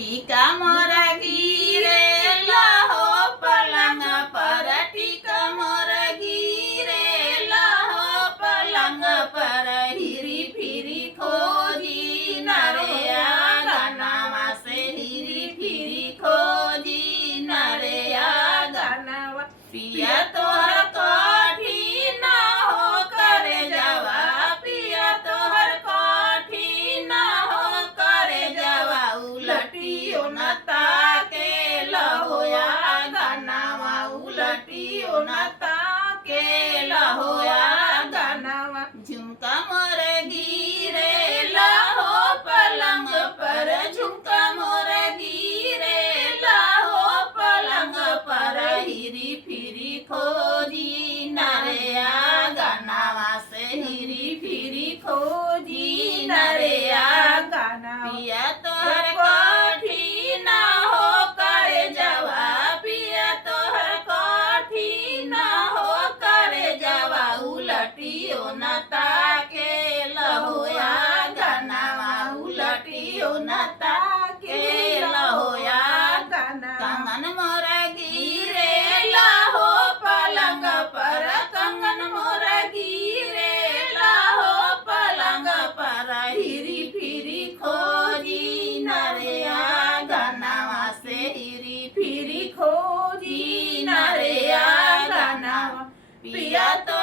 टीका मोर गिरेला हो पलंग पर, टीका मोर गिरेला हो पलंग पर, हिरी फिरी खोजी नरिया गनावा से, हिरी फिरी खोजी नरिया गनावा। पिया तोहर काठी ना हो करे जवा, पिया तोहर काठी ना हो करे जवा, उलटियो न ताके लहोया गनावा, उलटियो न ताके लहोया गनावा। झुमका मोर गिरेला हो पलंग पर, झुमका मोर गिरेला हो पलंग पर, हिरी फिरी खोजी नरिया गनावा से, हिरी फिरी खोजी नरिया गनावा। पिया तोहर काठी ना हो करे जवा, पिया तोहर काठी ना हो करे जवा, उलटियो न ताके लहोया गनावा, उलटियो न ताके लहोया गनावा। कंगन मोर गिरेला हो पलंग पर, कंगन मोर गिरेला हो पलंग पर, हिरी फिरी खोजी नरिया गनावा से, हिरी फिरी खोजी नरिया गनावा। पिया तो